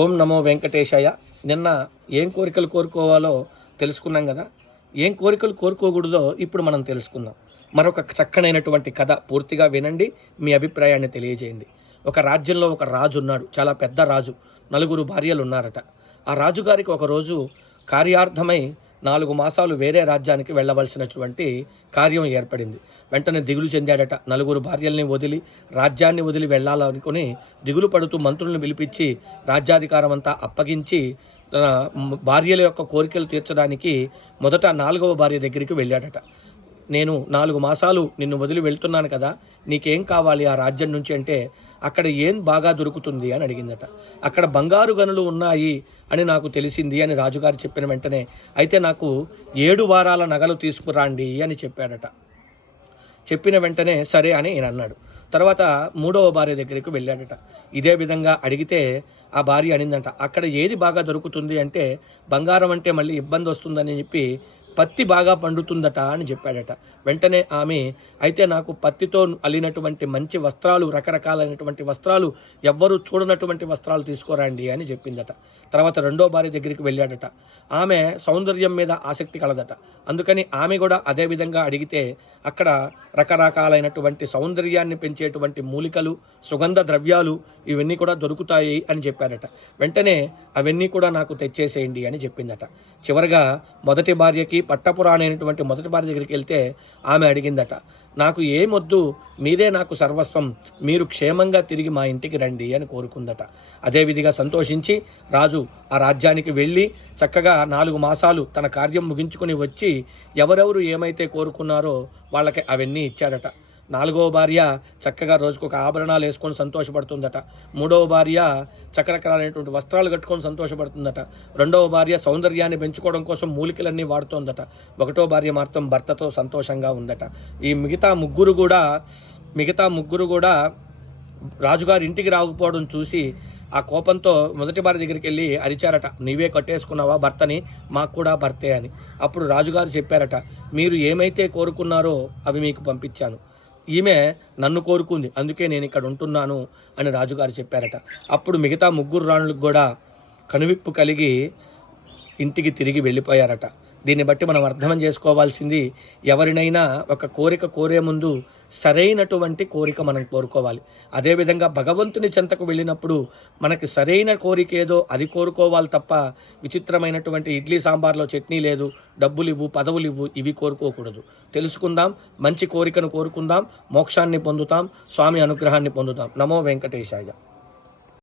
ఓం నమో వెంకటేశాయ. నిన్న ఏం కోరికలు కోరుకోవాలో తెలుసుకున్నాం కదా. ఏం కోరికలు కోరుకోకూడదో ఇప్పుడు మనం తెలుసుకుందాం. మరొక చక్కనైనటువంటి కథ పూర్తిగా వినండి, మీ అభిప్రాయాన్ని తెలియజేయండి. ఒక రాజ్యంలో ఒక రాజు ఉన్నాడు, చాలా పెద్ద రాజు. 4 భార్యలు ఉన్నారట. ఆ రాజుగారికి ఒకరోజు కార్యార్థమై 4 మాసాలు వేరే రాజ్యానికి వెళ్ళవలసినటువంటి కార్యం ఏర్పడింది. వెంటనే దిగులు చెందాడట. 4 భార్యల్ని వదిలి రాజ్యాన్ని వదిలి వెళ్ళాలనుకుని దిగులు పడుతూ మంత్రులను పిలిపించి రాజ్యాధికారం అంతా అప్పగించి తన భార్యల యొక్క కోరికలు తీర్చడానికి మొదట 4వ భార్య దగ్గరికి వెళ్ళాడట. నేను 4 మాసాలు నిన్ను వదిలి వెళ్తున్నాను కదా, నీకేం కావాలి ఆ రాజ్యం నుంచి అంటే, అక్కడ ఏం బాగా దొరుకుతుంది అని అడిగిందట. అక్కడ బంగారు గనులు ఉన్నాయి అని నాకు తెలిసింది అని రాజుగారు చెప్పిన వెంటనే, అయితే నాకు 7 వారాల నగలు తీసుకురాండి అని చెప్పాడట. చెప్పిన వెంటనే సరే అని ఈయన అన్నాడు. తర్వాత 3వ భార్య దగ్గరికి వెళ్ళాడట. ఇదే విధంగా అడిగితే ఆ భార్య అనిందంట, అక్కడ ఏది బాగా దొరుకుతుంది అంటే, బంగారం అంటే మళ్ళీ ఇబ్బంది వస్తుందని చెప్పి పత్తి బాగా పండుతుందట అని చెప్పాడట. వెంటనే ఆమె, అయితే నాకు పత్తితో అల్లినటువంటి మంచి వస్త్రాలు, రకరకాలైనటువంటి వస్త్రాలు, ఎవ్వరూ చూడనటువంటి వస్త్రాలు తీసుకురండి అని చెప్పిందట. తర్వాత 2వ భార్య దగ్గరికి వెళ్ళాడట. ఆమె సౌందర్యం మీద ఆసక్తి కలదట. అందుకని ఆమె కూడా అదే విధంగా అడిగితే అక్కడ రకరకాలైనటువంటి సౌందర్యాన్ని పెంచేటువంటి మూలికలు, సుగంధ ద్రవ్యాలు ఇవన్నీ కూడా దొరుకుతాయి అని చెప్పాడట. వెంటనే అవన్నీ కూడా నాకు తెచ్చేసేయండి అని చెప్పిందట. చివరిగా మొదటి భార్యకి, పట్టపురాణైనటువంటి మొదటి భార్య దగ్గరికి వెళ్తే ఆమె అడిగిందట, నాకు ఏమొద్దు, మీదే నాకు సర్వస్వం, మీరు క్షేమంగా తిరిగి మా ఇంటికి రండి అని కోరుకుందట. అదేవిధిగా సంతోషించి రాజు ఆ రాజ్యానికి వెళ్ళి చక్కగా 4 మాసాలు తన కార్యం ముగించుకుని వచ్చి ఎవరెవరు ఏమైతే కోరుకున్నారో వాళ్ళకి అవన్నీ ఇచ్చాడట. 4వ భార్య చక్కగా రోజుకొక ఆభరణాలు వేసుకొని సంతోషపడుతుందట. 3వ భార్య చక్కరకరాలైనటువంటి వస్త్రాలు కట్టుకొని సంతోషపడుతుందట. 2వ భార్య సౌందర్యాన్ని పెంచుకోవడం కోసం మూలికలన్నీ వాడుతోందట. 1వ భార్య మాత్రం భర్తతో సంతోషంగా ఉందట. ఈ మిగతా ముగ్గురు కూడా రాజుగారి ఇంటికి రాకపోవడం చూసి ఆ కోపంతో మొదటి భార్య దగ్గరికి వెళ్ళి అరిచారట, నీవే కట్టేసుకున్నావా భర్తని, మాకు కూడా భర్తే అని. అప్పుడు రాజుగారు చెప్పారట, మీరు ఏమైతే కోరుకున్నారో అవి మీకు పంపించాను. ఈమె నన్ను కోరుకుంది, అందుకే నేను ఇక్కడ ఉంటున్నాను అని రాజుగారు చెప్పారట. అప్పుడు మిగతా 3 రాణులకు కూడా కనువిప్పు కలిగి ఇంటికి తిరిగి వెళ్ళిపోయారట. దీన్ని బట్టి మనం అర్థం చేసుకోవాల్సింది, ఎవరినైనా ఒక కోరిక కోరే ముందు సరైనటువంటి కోరిక మనం కోరుకోవాలి. అదేవిధంగా భగవంతుని చెంతకు వెళ్ళినప్పుడు మనకి సరైన కోరిక ఏదో అది కోరుకోవాలి తప్ప విచిత్రమైనటువంటి ఇడ్లీ సాంబార్లో చట్నీ లేదు, డబ్బులు ఇవ్వు, పదవులు ఇవ్వు, ఇవి కోరుకోకూడదు. తెలుసుకుందాం, మంచి కోరికను కోరుకుందాం, మోక్షాన్ని పొందుతాం, స్వామి అనుగ్రహాన్ని పొందుతాం. నమో వెంకటేశాయ.